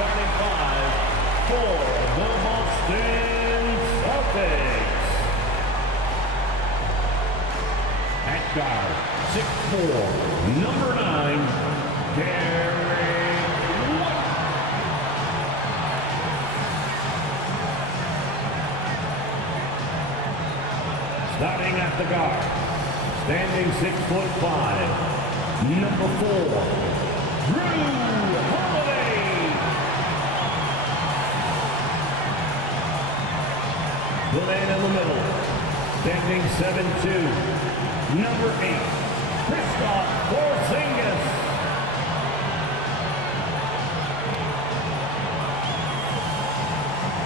starting five for the Boston Celtics. At guard, 6'4", number 9, Gary. Starting at the guard, standing 6'5", number 4, Drew Holiday. The man in the middle, standing 7'2", number 8, Kristaps Porzingis.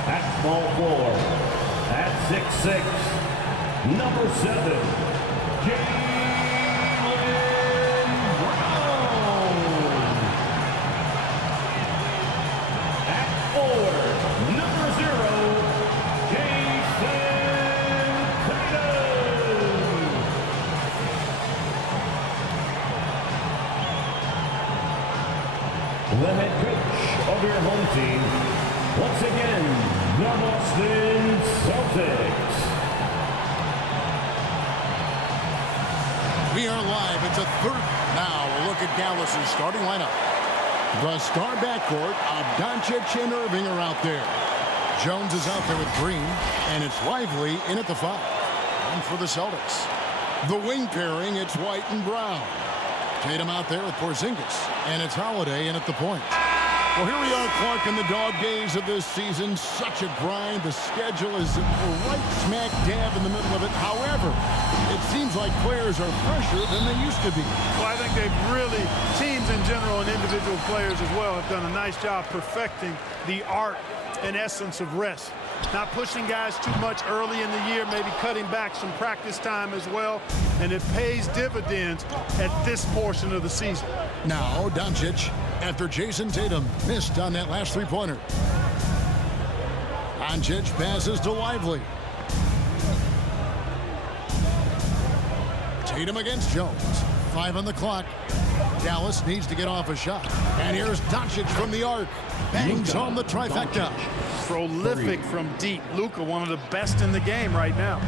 At small forward, at 6'6", number 7, Jayson. At forward, number 0, Jayson Tatum. The head coach of your home team, once again, the Boston Celtics. We are live. It's a third. Now we'll look at Dallas's starting lineup. The star backcourt of Doncic and Irving are out there. Jones is out there with Green, and it's Lively in at the 5. And for the Celtics, the wing pairing, it's White and Brown. Tatum out there with Porzingis, and it's Holiday in at the point. Well, here we are, Clark, in the dog days of this season. Such a grind. The schedule is right smack dab in the middle of it. However, it seems like players are fresher than they used to be. Well, I think they've really, teams in general and individual players as well, have done a nice job perfecting the art and essence of rest. Not pushing guys too much early in the year, maybe cutting back some practice time as well, and it pays dividends at this portion of the season. Now, Doncic, after Jayson Tatum missed on that last three-pointer. Doncic passes to Lively. Tatum against Jones. 5 on the clock. Dallas needs to get off a shot. And here's Doncic from the arc. Bangs home the trifecta. Prolific from deep. Luka, one of the best in the game right now.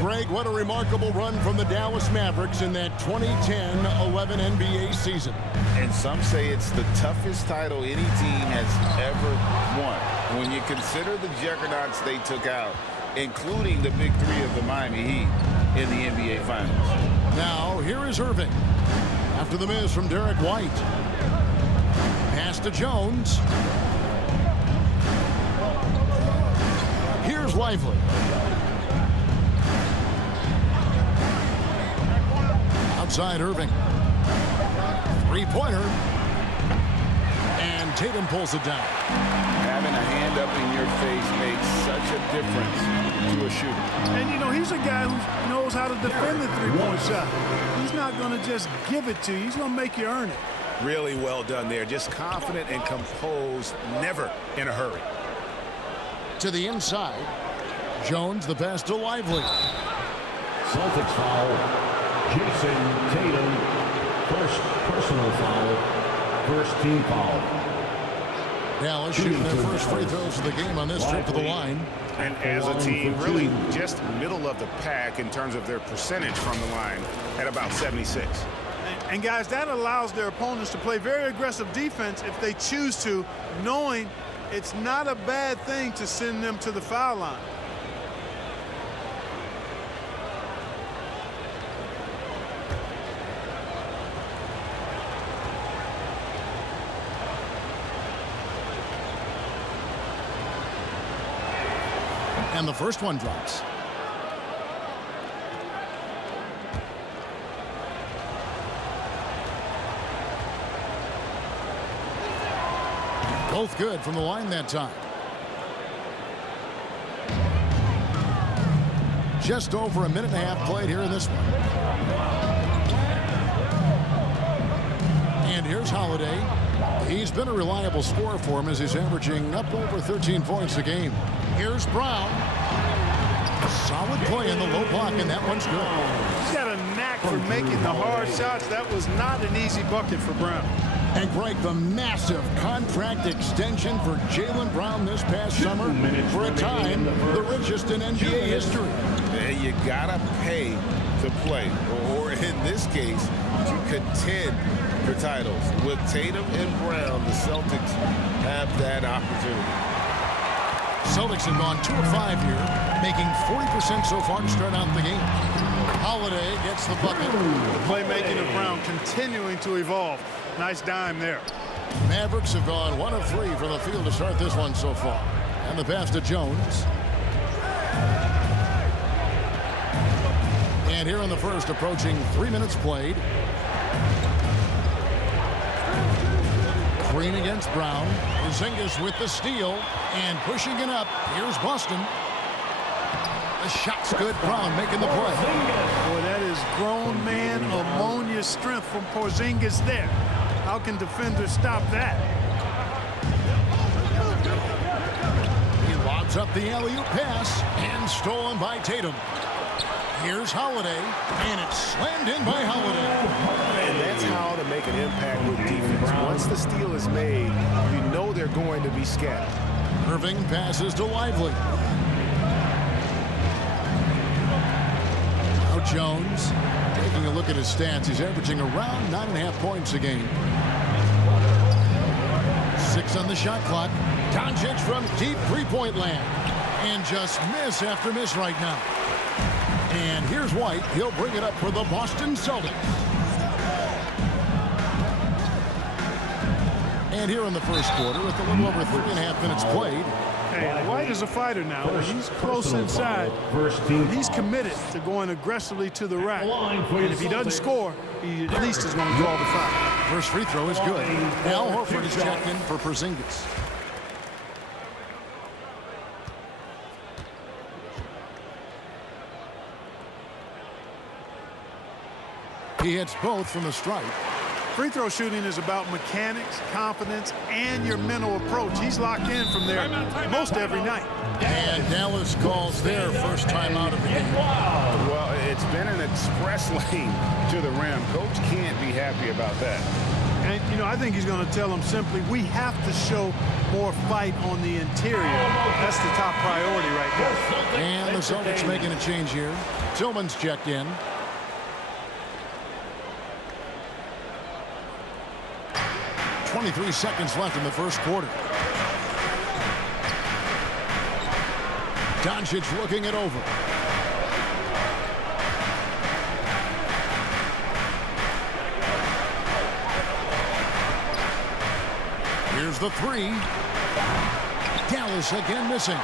Greg, what a remarkable run from the Dallas Mavericks in that 2010-11 NBA season. And some say it's the toughest title any team has ever won. When you consider the juggernauts they took out, including the big three of the Miami Heat in the NBA Finals. Now, here is Irving. After the miss from Derek White. Pass to Jones. Here's Lively. Outside Irving. Three-pointer. And Tatum pulls it down. Having a hand up in your face makes such a difference to a shooter. And, you know, he's a guy who knows how to defend the three-point shot. He's not going to just give it to you. He's going to make you earn it. Really well done there. Just confident and composed, never in a hurry. To the inside. Jones, the pass to Lively. Celtics foul. Jayson Tatum. First personal foul. First team foul. Dallas shooting their first free throws of the game on this trip to the line. And as a team, really just middle of the pack in terms of their percentage from the line at about 76. And guys, that allows their opponents to play very aggressive defense if they choose to, knowing it's not a bad thing to send them to the foul line. And the first one drops. Both good from the line that time. Just over a minute and a half played here in this one. And here's Holiday. He's been a reliable scorer for him as he's averaging up over 13 points a game. Here's Brown. Solid play in the low block, and that one's good. He's got a knack for making the hard shots. That was not an easy bucket for Brown. And Greg, the massive contract extension for Jaylen Brown this past summer, for a time, the richest in NBA history. And you gotta pay to play, or in this case, to contend for titles. With Tatum and Brown, the Celtics have that opportunity. Celtics have gone 2 of 5 here, making 40% so far to start out the game. Holiday gets the bucket. The playmaking of Brown continuing to evolve. Nice dime there. Mavericks have gone 1 of 3 from the field to start this one so far. And the pass to Jones. And here in the first, approaching 3 minutes played. Green against Brown. Porzingis with the steal and pushing it up. Here's Boston. The shot's good. Brown making the play. Boy, that is grown man ammonia strength from Porzingis there. How can defenders stop that? He lobs up the alley-oop pass and stolen by Tatum. Here's Holiday, and it's slammed in by Holiday. And that's how to make an impact with defense. Once the steal is made, you know they're going to be scattered. Irving passes to Lively. Now Jones, taking a look at his stats, he's averaging around 9.5 points a game. 6 on the shot clock. Doncic from deep three-point land. And just miss after miss right now. And here's White. He'll bring it up for the Boston Celtics. And here in the first quarter, with a little over 3.5 minutes played. Hey, White is a fighter now. He's close inside. He's committed to going aggressively to the rack. And if he doesn't score, he at least is going to draw the foul. First free throw is good. Al Horford is checked in for Porzingis. He hits both from the stripe. Free throw shooting is about mechanics, confidence, and your mental approach. He's locked in from there most every night. And Dallas calls their first time out of the game. Well, it's been an express lane to the rim. Coach can't be happy about that. And, you know, I think he's going to tell them simply, we have to show more fight on the interior. That's the top priority right now. And the Celtics making a change here. Tillman's checked in. .23 seconds left in the first quarter. Doncic looking it over. Here's the three. Dallas again missing.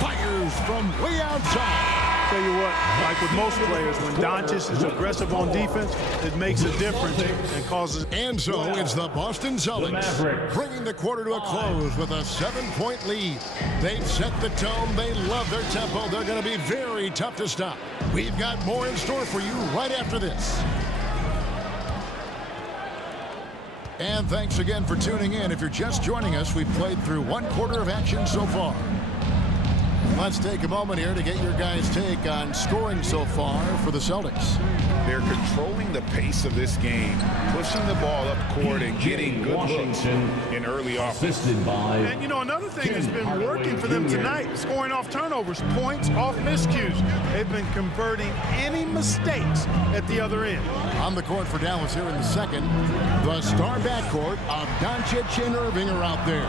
Fires from way outside. Tell you what, like with most players, when Doncic is aggressive on defense, it makes a difference and causes. And so it's the Boston Celtics bringing the quarter to a close with a 7-point lead. They've set the tone. They love their tempo. They're going to be very tough to stop. We've got more in store for you right after this. And thanks again for tuning in. If you're just joining us, we've played through 1 quarter of action so far. Let's take a moment here to get your guys' take on scoring so far for the Celtics. They're controlling the pace of this game, pushing the ball up court and getting good looks in early offense. And, you know, another thing that's been working for them tonight, scoring off turnovers, points off miscues. They've been converting any mistakes at the other end. On the court for Dallas here in the second, the star backcourt of Doncic and Irving are out there.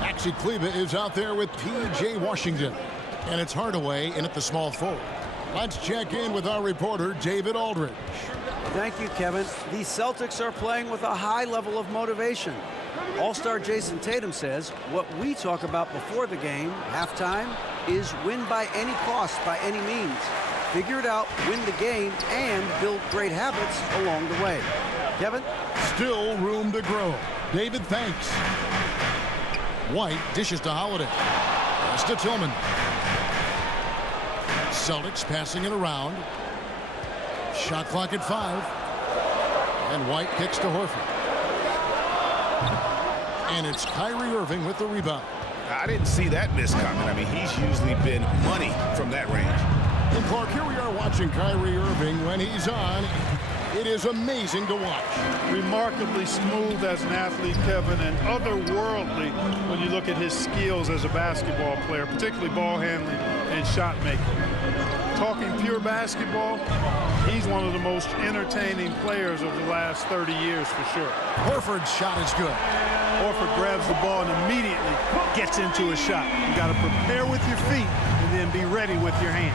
Maxi Kleber is out there with P.J. Washington. And it's Hardaway in at the small forward. Let's check in with our reporter, David Aldridge. Thank you, Kevin. The Celtics are playing with a high level of motivation. All-star Jayson Tatum says what we talk about before the game, halftime, is win by any cost, by any means. Figure it out, win the game, and build great habits along the way. Kevin? Still room to grow. David, thanks. White dishes to Holiday. Pass to Tillman. Celtics passing it around. Shot clock at 5. And White kicks to Horford. And it's Kyrie Irving with the rebound. I didn't see that miss coming. I mean, he's usually been money from that range. And Clark, here we are watching Kyrie Irving when he's on. It is amazing to watch. Remarkably smooth as an athlete, Kevin, and otherworldly when you look at his skills as a basketball player, particularly ball handling and shot making. Talking pure basketball, he's one of the most entertaining players of the last 30 years for sure. Horford's shot is good. Horford grabs the ball and immediately gets into a shot. You got to prepare with your feet and then be ready with your hand.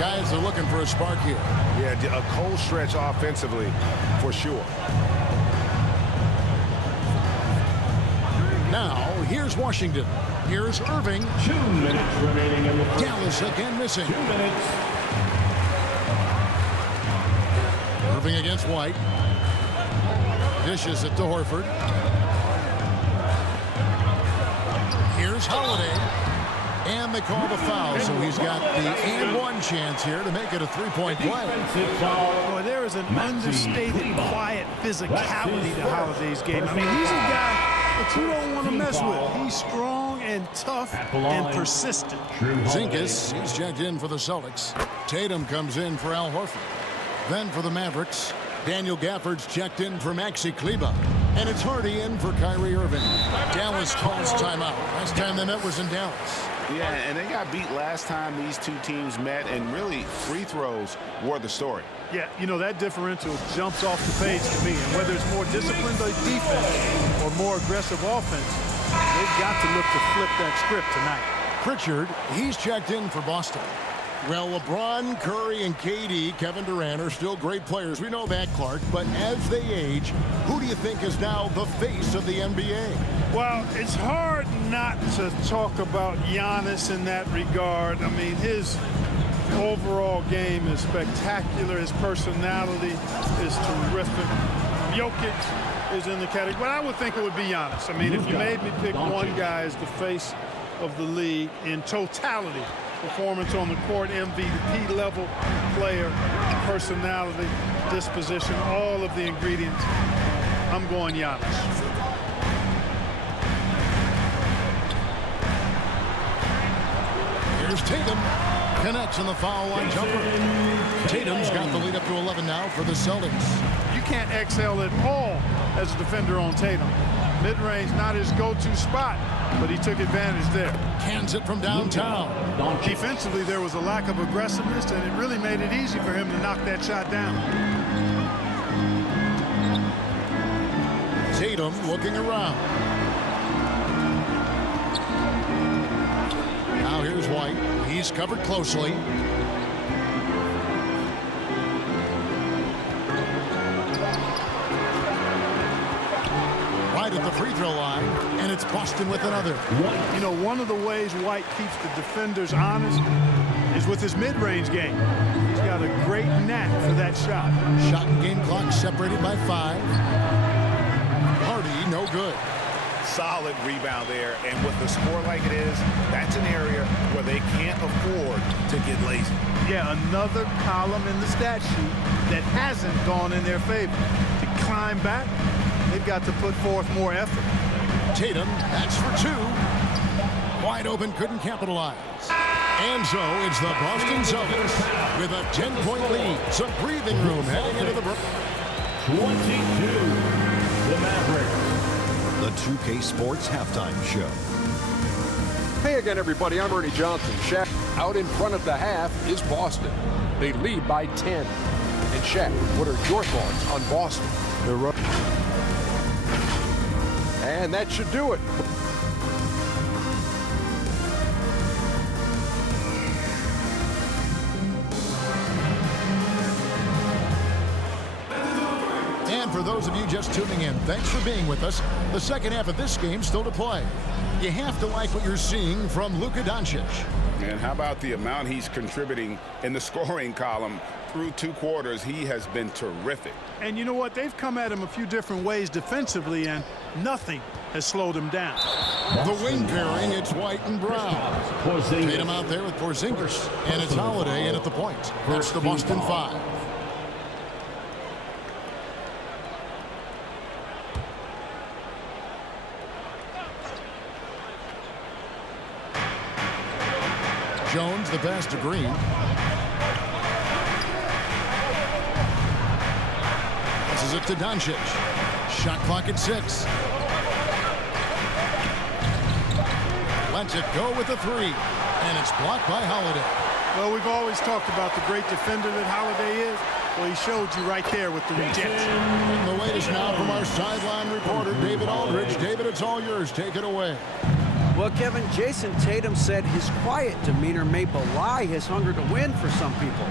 Guys are looking for a spark here. Yeah, a cold stretch offensively for sure. Now, here's Washington. Here's Irving. 2 minutes remaining in the first. Dallas again missing. 2 minutes. Irving against White. Dishes it to Horford. Here's Holiday. And they call the foul, so he's got the and one chance here to make it a three-point play. Defensive foul. Boy, there is an understated, quiet physicality to Holiday's game. I mean, he's a guy that you don't want to mess with. He's strong and tough and persistent. Zinkas, he's checked in for the Celtics. Tatum comes in for Al Horford. Then for the Mavericks, Daniel Gafford's checked in for Maxi Kleber. And it's Hardy in for Kyrie Irving. Dallas calls timeout. Last time they met was in Dallas. Yeah, and they got beat last time these two teams met, and really free throws were the story. Yeah, you know, that differential jumps off the page to me. And whether it's more disciplined defense or more aggressive offense, they've got to look to flip that script tonight. Pritchard, he's checked in for Boston. Well, LeBron, Curry, and KD, Kevin Durant, are still great players. We know that, Clark. But as they age, who do you think is now the face of the NBA? Well, it's hard not to talk about Giannis in that regard. I mean, his overall game is spectacular. His personality is terrific. Jokic is in the category. But I would think it would be Giannis. I mean, if you made me pick one guy as the face of the league in totality, performance on the court, MVP level player, personality, disposition, all of the ingredients, I'm going Giannis. Here's Tatum. Connects on the foul line jumper. Tatum's got the lead up to 11 now for the Celtics. You can't excel at all as a defender on Tatum. Mid-range, not his go-to spot, but he took advantage there. Cans it from downtown. Defensively, there was a lack of aggressiveness, and it really made it easy for him to knock that shot down. Tatum looking around. Now here's White. He's covered closely. Right at the free throw line, and it's Boston with another. You know, one of the ways White keeps the defenders honest is with his mid-range game. He's got a great knack for that shot. Shot and game clock separated by 5. Hardy, no good. Solid rebound there, and with the score like it is, that's an area where they can't afford to get lazy. Yeah, another column in the stat sheet that hasn't gone in their favor. To climb back, they've got to put forth more effort. Tatum, that's for 2. Wide open, couldn't capitalize. And so it's the Boston Celtics with a 10-point lead. Some breathing room heading into the break. 22, the Mavericks. The 2K Sports Halftime Show. Hey again, everybody. I'm Ernie Johnson. Shaq out in front of the half is Boston. They lead by 10. And Shaq, what are your thoughts on Boston? And that should do it. And for those of you just tuning in, thanks for being with us. The second half of this game still to play. You have to like what you're seeing from Luka Doncic. And how about the amount he's contributing in the scoring column through 2 quarters? He has been terrific. And you know what? They've come at him a few different ways defensively, and nothing has slowed him down. The wing pairing, it's White and Brown. Tatum out there with Porzingis. And it's Holiday in at the point. That's the Boston 5. Jones, the pass to Green. Passes it to Doncic. Shot clock at 6. Lets it go with the 3. And it's blocked by Holiday. Well, we've always talked about the great defender that Holiday is. Well, he showed you right there with the rejection. And the latest now from our sideline reporter, David Aldridge. David, it's all yours. Take it away. Well, Kevin, Jayson Tatum said his quiet demeanor may belie his hunger to win for some people.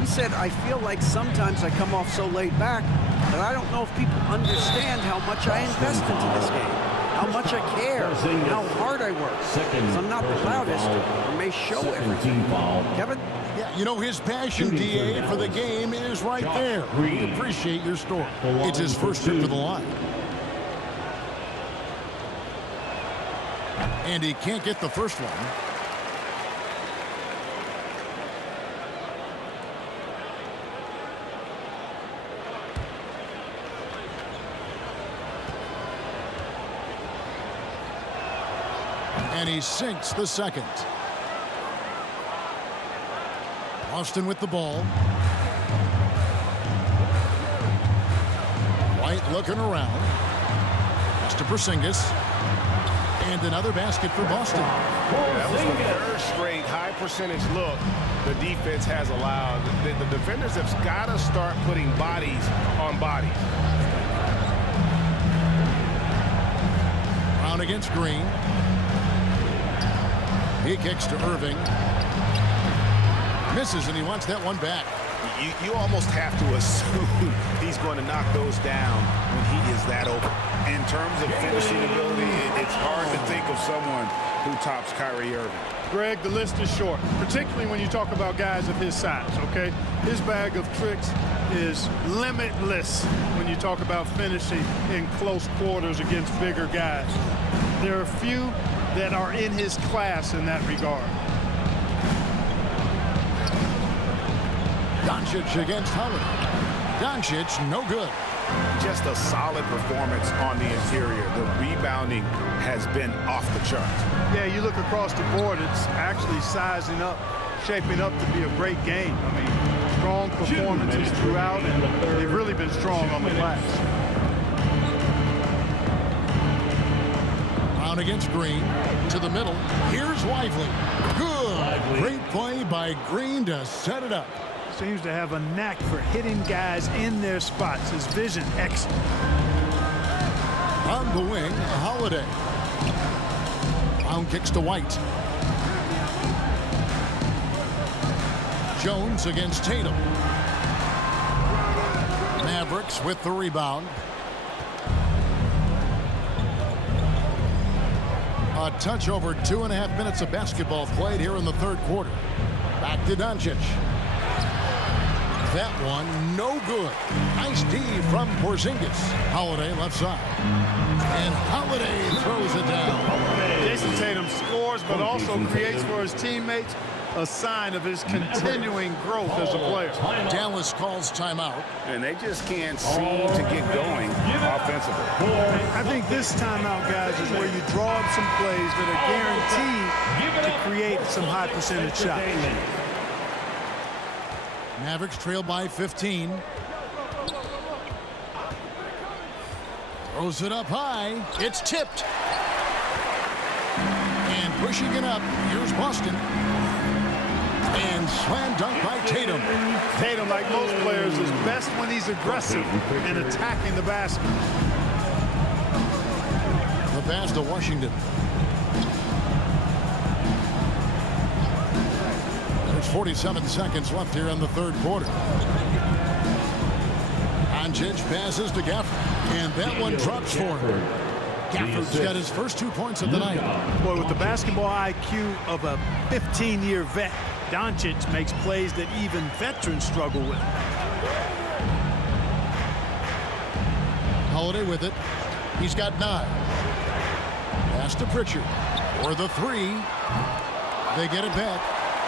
He said, I feel like sometimes I come off so laid back that I don't know if people understand how much I invest into this game, how much I care, and how hard I work. Because I'm not the loudest or may show everything. Kevin? Yeah, you know, his passion, DA, for the game is right there. We appreciate your story. It's his first trip to the line. And he can't get the first one. And he sinks the second. Boston with the ball. White looking around. Pass to Porzingis. And another basket for Boston. That was the third straight high percentage look the defense has allowed. The defenders have got to start putting bodies on bodies. Brown against Green. He kicks to Irving. Misses, and he wants that one back. You almost have to assume he's going to knock those down when he is that open. In terms of finishing ability, it's hard to think of someone who tops Kyrie Irving. Greg, the list is short, particularly when you talk about guys of his size, okay? His bag of tricks is limitless when you talk about finishing in close quarters against bigger guys. There are few that are in his class in that regard. Doncic against Holiday. Doncic, no good. Just a solid performance on the interior. The rebounding has been off the charts. Yeah, you look across the board, it's actually sizing up, shaping up to be a great game. I mean, strong performances throughout, and they've really been strong on the glass. Brown against Green. To the middle. Here's Lively. Good. Great play by Green to set it up. Seems to have a knack for hitting guys in their spots. His vision, excellent. On the wing, Holiday. Brown kicks to White. Jones against Tatum. Mavericks with the rebound. A touch over 2.5 minutes of basketball played here in the third quarter. Back to Doncic. That one, no good. Nice D from Porzingis. Holiday left side. And Holiday throws it down. Jayson Tatum scores, but also creates for his teammates a sign of his continuing growth as a player. Dallas calls timeout. And they just can't seem to get going offensively. I think this timeout, guys, is where you draw up some plays that are guaranteed to create some high percentage shots. Mavericks trail by 15. Throws it up high. It's tipped. And pushing it up. Here's Boston. And slam dunk by Tatum. Tatum, like most players, is best when he's aggressive and attacking the basket. The pass to Washington. There's 47 seconds left here in the third quarter. Doncic passes to Gafford. And that one drops for him. Gafford's got his first 2 points of the night. Boy, with the basketball IQ of a 15-year vet, Doncic makes plays that even veterans struggle with. Holiday with it. He's got 9. Pass to Pritchard. For the 3. They get it back.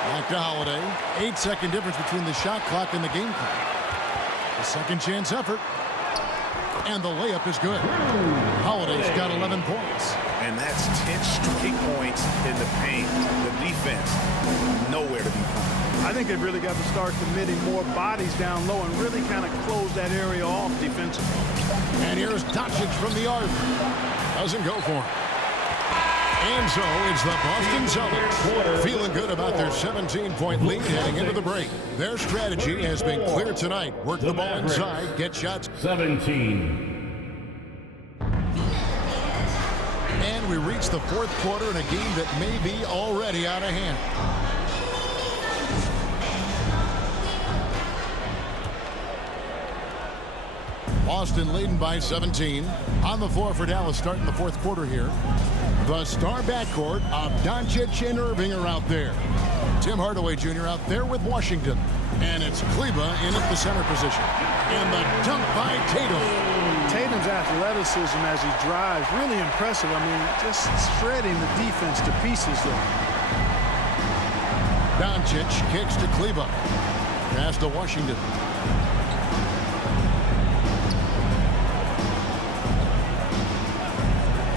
Back to Holiday. 8-second difference between the shot clock and the game clock. A second chance effort. And the layup is good. Holiday's got 11 points. And that's 10 straight points in the paint. The defense, nowhere to be found. I think they've really got to start committing more bodies down low and really kind of close that area off defensively. And here's Doncic from the arc. Doesn't go for it. And so it's the Boston Celtics feeling good about their 17-point lead heading into the break. Their strategy has been clear tonight. Work the ball inside, get shots. 17. And we reach the fourth quarter in a game that may be already out of hand. Boston leading by 17. On the floor for Dallas starting the fourth quarter here. The star backcourt of Doncic and Irving are out there. Tim Hardaway Jr. out there with Washington. And it's Kleba in at the center position. And the dunk by Tatum. Tatum's athleticism as he drives, really impressive. I mean, just shredding the defense to pieces there. Doncic kicks to Kleba. Pass to Washington.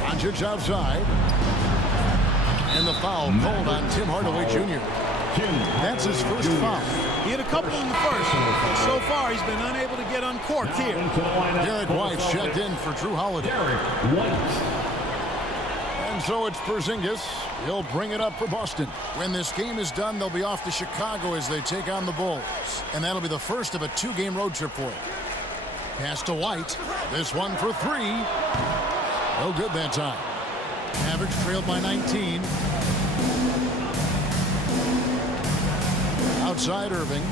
Doncic outside. And the foul called on Tim Hardaway Jr. That's his first foul. He had a couple in the first, but so far he's been unable to get uncorked here. Derek White's checked in for Drew Holiday. And so it's Porzingis. He'll bring it up for Boston. When this game is done, they'll be off to Chicago as they take on the Bulls. And that'll be the first of a two-game road trip for it. Pass to White. This one for three. No good that time. Mavericks trailed by 19. Outside Irving.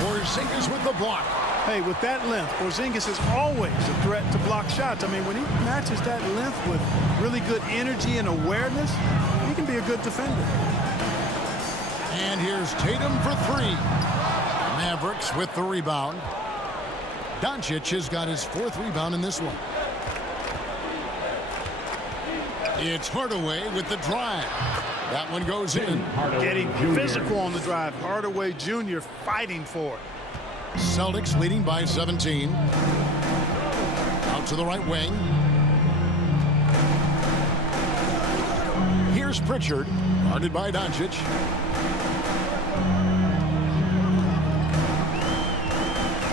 Porzingis with the block. Hey, with that length, Porzingis is always a threat to block shots. I mean, when he matches that length with really good energy and awareness, he can be a good defender. And here's Tatum for three. Mavericks with the rebound. Doncic has got his fourth rebound in this one. It's Hardaway with the drive. That one goes in. Getting physical on the drive. Hardaway Jr. fighting for it. Celtics leading by 17. Out to the right wing. Here's Pritchard, guarded by Doncic.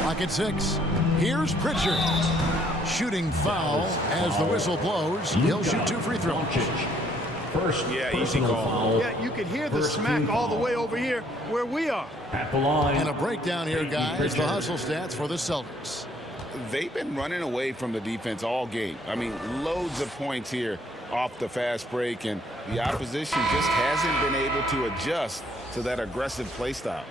Clock at 6. Here's Pritchard. Shooting foul as the whistle blows. He'll shoot two free throws. First, yeah, easy call. Yeah, you can hear the smack all the way over here where we are. At the line. And a breakdown here, guys. The hustle stats for the Celtics. They've been running away from the defense all game. I mean, loads of points here off the fast break, and the opposition just hasn't been able to adjust to that aggressive play style.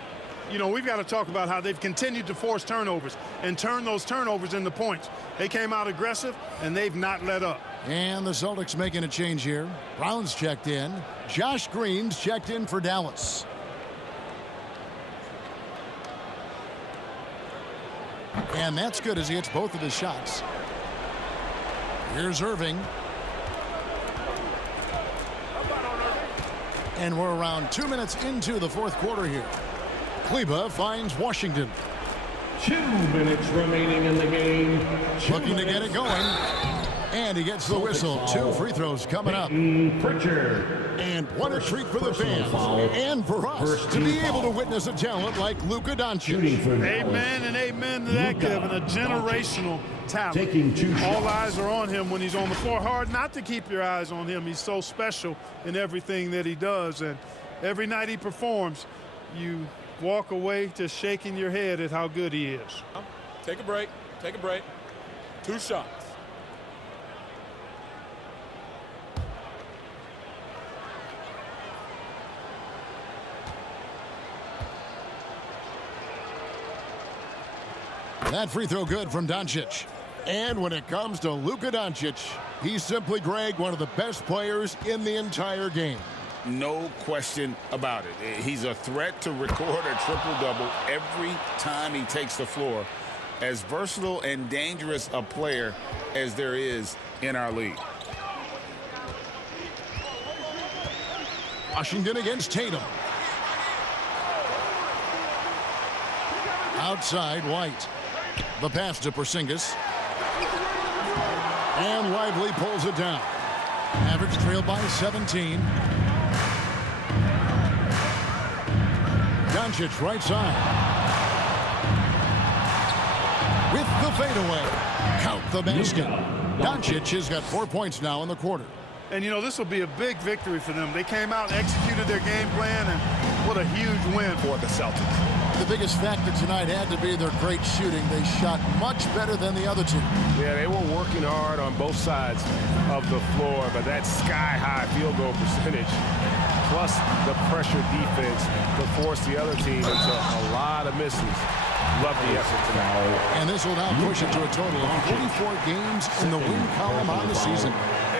You know, we've got to talk about how they've continued to force turnovers and turn those turnovers into points. They came out aggressive, and they've not let up. And the Celtics making a change here. Brown's checked in. Josh Green's checked in for Dallas. And that's good as he hits both of his shots. Here's Irving. And we're around 2 minutes into the fourth quarter here. Kleba finds Washington. 2 minutes remaining in the game. Looking to get it going. And he gets the whistle. Two free throws coming up. Pritchard. And what a treat for the fans. And for us to be able to witness a talent like Luka Doncic. Amen and amen to that, Kevin. A generational talent. Taking two shots. All eyes are on him when he's on the floor. Hard not to keep your eyes on him. He's so special in everything that he does. And every night he performs, you walk away just shaking your head at how good he is. Take a break. Take a break. 2 shots. That free throw good from Doncic. And when it comes to Luka Doncic, he's simply, Greg, one of the best players in the entire game. No question about it. He's a threat to record a triple-double every time he takes the floor. As versatile and dangerous a player as there is in our league. Washington against Tatum. Outside, White. The pass to Porzingis. And Lively pulls it down. Mavericks trail by 17. Doncic right side. With the fadeaway. Count the basket. Doncic has got 4 points now in the quarter. And, you know, this will be a big victory for them. They came out and executed their game plan, and what a huge win for the Celtics. The biggest factor tonight had to be their great shooting. They shot much better than the other two. Yeah, they were working hard on both sides of the floor, but that sky-high field goal percentage, plus the pressure defense, to force the other team into a lot of misses. Love the effort tonight. And this will now push it to a total of 44 games in the win column on the season.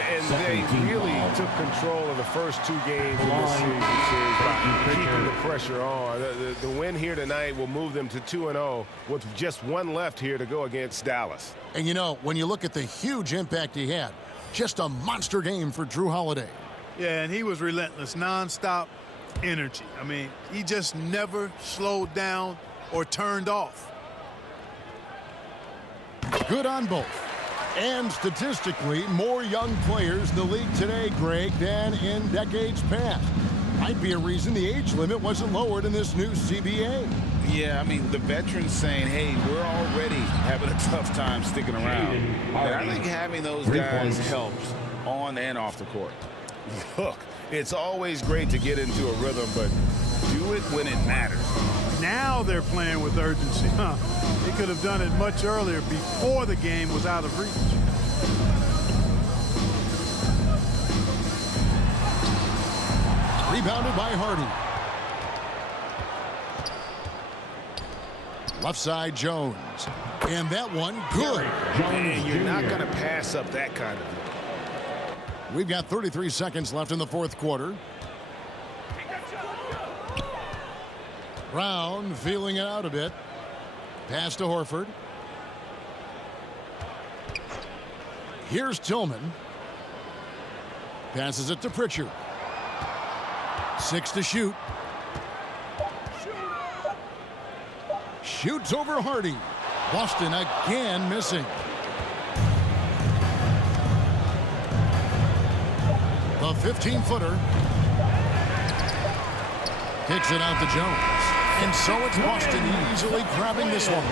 And they really took control of the first 2 games in this series by keeping the pressure on. The win here tonight will move them to 2-0 with just 1 left here to go against Dallas. And, you know, when you look at the huge impact he had, just a monster game for Drew Holiday. Yeah, and he was relentless, nonstop energy. I mean, he just never slowed down or turned off. Good on both. And statistically, more young players in the league today, Greg, than in decades past. Might be a reason the age limit wasn't lowered in this new CBA. Yeah, I mean, the veterans saying, hey, we're already having a tough time sticking around. And I think having those guys helps on and off the court. Look, it's always great to get into a rhythm, but do it when it matters. Now they're playing with urgency. They could have done it much earlier, before the game was out of reach. Rebounded by Hardy. Left side, Jones. And that one, good. And you're not going to pass up that kind of look. We've got 33 seconds left in the 4th quarter. Brown feeling it out a bit. Pass to Horford. Here's Tillman. Passes it to Pritchard. 6 to shoot. Shoots over Hardy. Boston again missing. The 15-footer. Kicks it out to Jones. And so it's Boston easily grabbing this one.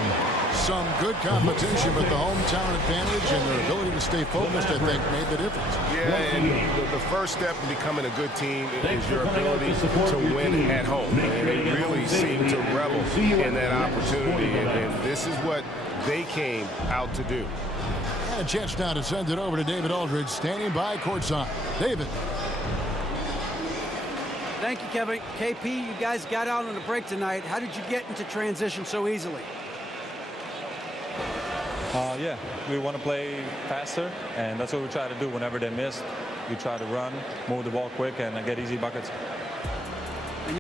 Some good competition, but the hometown advantage and their ability to stay focused, I think, made the difference. Yeah, and the first step in becoming a good team is your ability to win at home. And they really seem to revel in that opportunity, and this is what they came out to do. And a chance now to send it over to David Aldridge, standing by courtside. David. Thank you, Kevin. KP, you guys got out on a break tonight. How did you get into transition so easily? Yeah, we want to play faster, and that's what we try to do whenever they miss. We try to run, move the ball quick, and get easy buckets.